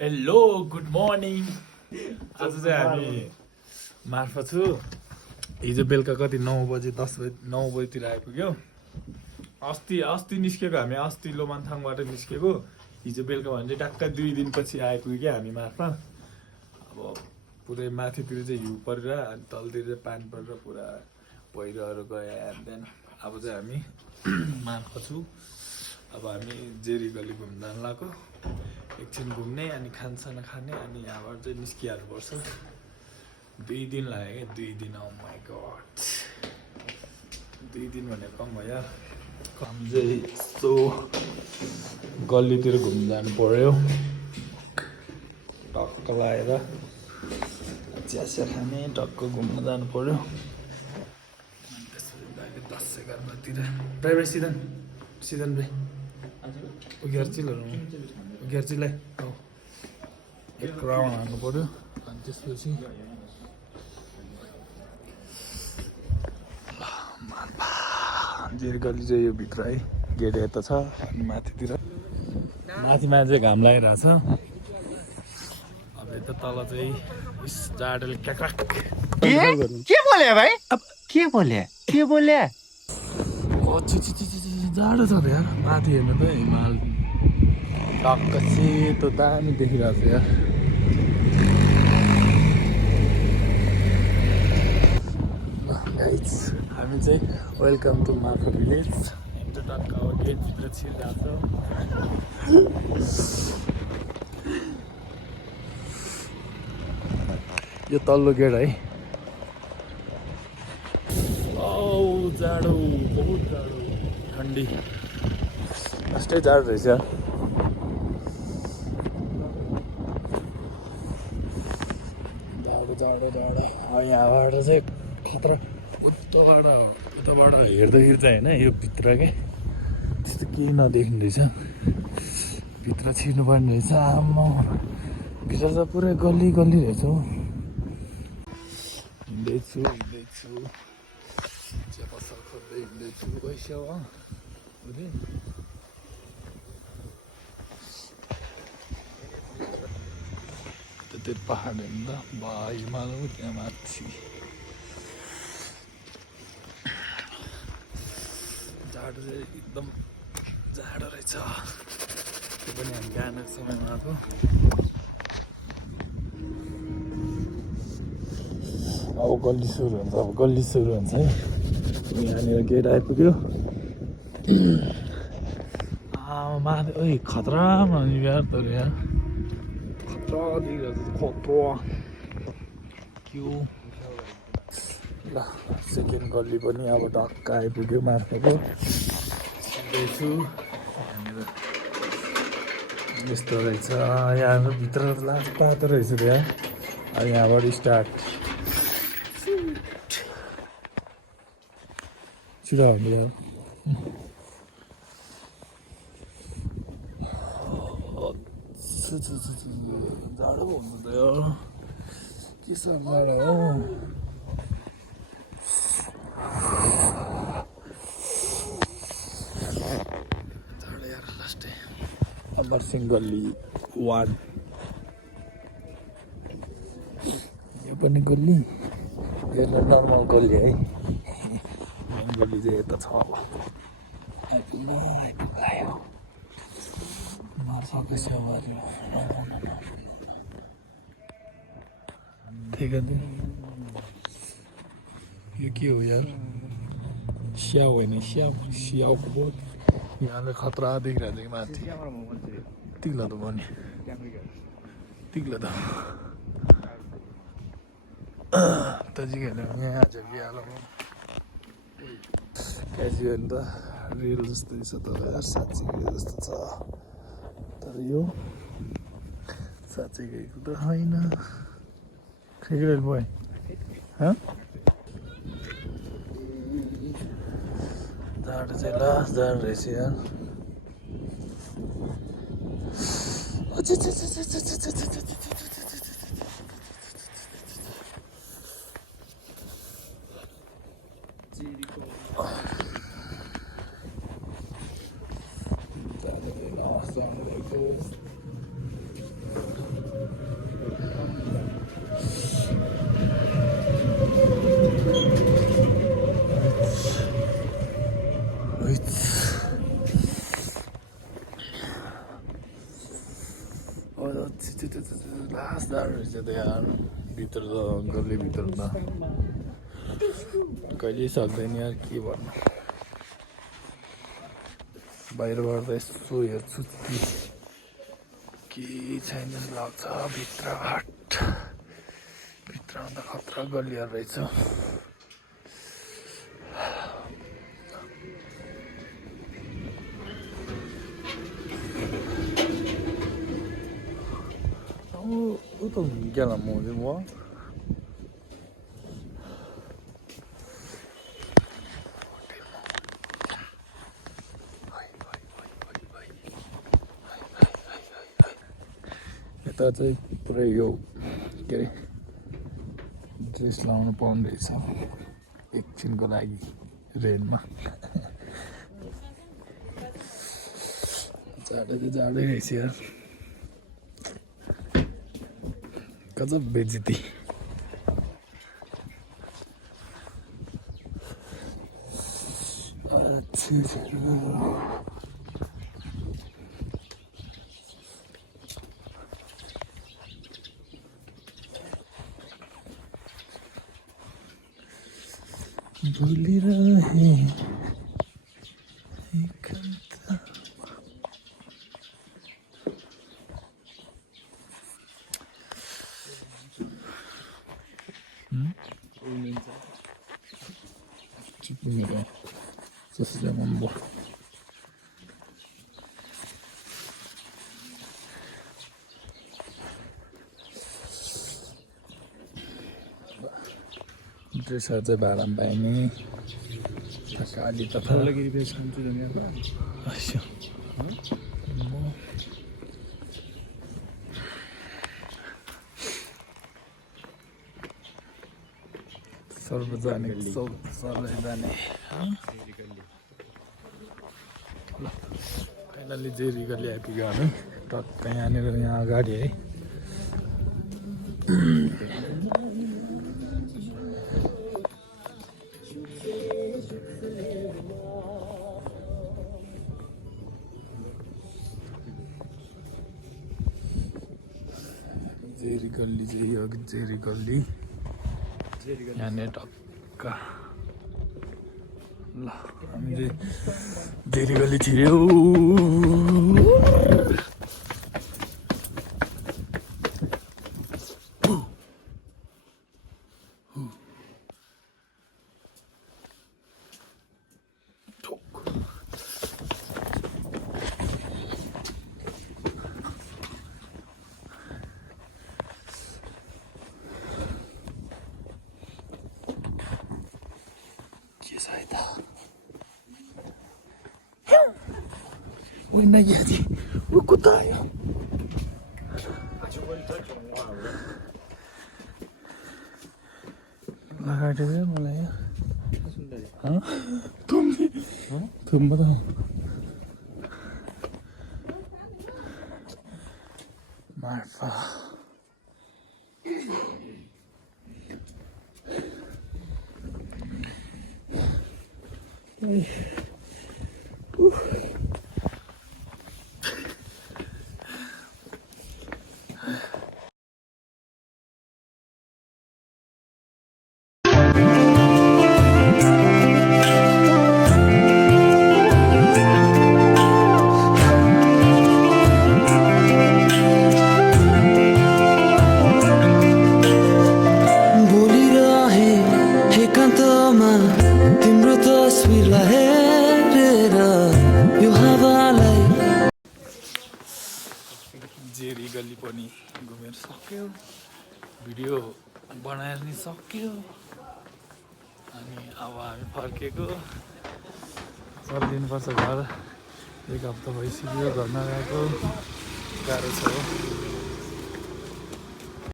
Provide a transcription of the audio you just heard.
Hello good morning. आज चाहिँ हामी मार्फत छु। हिजो बेलुका कति 9 बजे 10 बजे 9 बजीतिर आइपुग्यो। अस्ति निस्केको हामी, अस्ति लोमानथाङबाट निस्केको। हिजो बेलुका भने चाहिँ ट्याक्कै 2 दिनपछि आइपुग्यो क्या हामी मार्फत। अब पुरै माथितिर चाहिँ हिउँ परेर अनि तलतिर चाहिँ पानी परेर पुरा पहिरोहरू गयो। बिहान अब चाहिँ हामी मार्फत छु। अब हामी जेरी गल्ली घुम्न जान लाग्यो। एकछिन घुम्ने अनि खानसाना खाने अनि यहाँबाट चाहिँ निस्किहाल्नुपर्छ। 2 दिन लाग्यो क्या, 2 दिन। ओ माई गड, 2 दिन भनेको कम भयो। हामी चाहिँ यस्तो गल्लीतिर घुम्न जानु पर्यो, टक्क लगाएर चियासिया खाने, टक्क घुम्न जानु पर्यो। अनि त्यसपछि बाहिर 10-11 बजीतिर बाई बाई सिजन बाई उगिर्चीलाई एक राउन्ड हान्नु पर्यो। अनि त्यसपछि जेरी गल्ली चाहिँ यो भित्र है, गेट यता छ। अनि माथितिर माथिमा चाहिँ घाम लागिरहेछ। अब यता तल चाहिँ जाडोले क्याक्राक। के बोले भाइ? अब के बोले जाडो छ त यार। माथि हेर्नु त हिमाल टक्क सेतो दामी देखिरहेको छ यार। गाइज हामी चाहिँ वेलकम टु मार्फत भिलेज। त्यो टक्क अब गेटभित्र छिरिरहेको छ। यो तल्लो गेट है। जाडो, बहुत जाडो, ठन्डी, लास्टै जाडो रहेछ। जाडो अब यहाँबाट चाहिँ खतरा। उताबाट हेर्दाखेरि चाहिँ होइन, यो भित्र के त्यस्तो केही नदेखिँदो रहेछ। भित्र छिर्नुपर्ने रहेछ। आम्मा भित्र त पुरै गल्ली रहेछ हौ। हिँड्दैछु चिया पसल खोज्दै हिँड्दैछु। गइस्यो बुझेँ। त्यो पहाड हेर्नु त, हिमाल हो त्यहाँ माथि। जाडो चाहिँ एकदम जाडो रहेछ। त्यो पनि हामी बिहानको समयमा आएको। अब गल्ली सुरु हुन्छ है। यहाँनिर गेट आइपुग्यो। माथि ओइ खतरामा यार तर यहाँ खतरा देखिरहेको छ, खतरा क्यु। ल सेकेन्ड गल्ली पनि अब टक्क आइपुग्यो मार्फतको। सुन्दैछु यहाँनिर यस्तो रहेछ। यहाँ भित्र लास्ट पातो रहेछ त्यहाँ। अब यहाँबाट स्टार्ट छिटो हुने यार। जाडो भन्नु त यार, के साह्रो जाडो हो। जाडो यार लास्टै। अमरसिंह गल्ली 1 यो पनि गल्ली, यो नर्मल गल्ली है। मेन गल्ली चाहिँ यता छ। आइपुग्यो मार्फतको सेवाहरू। ठिक है। यो के हो यार? स्याउ होइन, स्याउको बोट। यहाँले खतरा देखिरहेको छ कि माथि। तिग्ला त भयो नि, तिग्ला त तजिकहरूले यहाँ आज बिहालमा क्याजुअल त रेल जस्तै छ तर यार, साँच्चै जस्तो छ। तर यो साँच्चै गएको त होइन। रेल बोय जाडो चाहिँ लास्ट जाडो रहेछ यार। लास्ट रहेछ त यार भित्र त गल्ली भित्र त कहिल्यै सक्दैन यार के भन्नु बाहिरबाट त यसो हेर्छु के छैन लाग्छ भित्रबाट भित्रमा त खतरा गल्लीहरू रहेछ 또 이게나 뭐지 뭐? यता चाहिँ पुरै यो के अरे ड्रेस लाउनु पाउने रहेछ एकछिनको लागि रेन्टमा जाडो चाहिँ जाडै रहेछ यार गजब बेइज्जती भूलिरहे Cipumira, sosial mambo. Dressar चाहिँ भाडामा पाइने अलि त धौलागिरी बेस खान्छु त यहाँ अच्छा सर्व जाने जाने फाइनली जेरी गल्ली आइपुग्यो हामी टक्क यहाँनिर यहाँ अगाडि है जेरी गल्ली चाहिँ हो जेरी गल्ली यहाँनिर टक्क ल हामीले जेरी गल्ली छिर्यौँ Ui, này gì? Ui, có tai không? Là cái đấy mà lấy hả? Thơm gì? Thơm bắt đầu. Marfa. जेरी गल्ली पनि घुमेर सक्यो भिडियो बनाएर नि सक्यो अनि अब हामी फर्केको चलिदिनुपर्छ घर एक हप्ता भइसक्यो घरमा गएको गाह्रो छ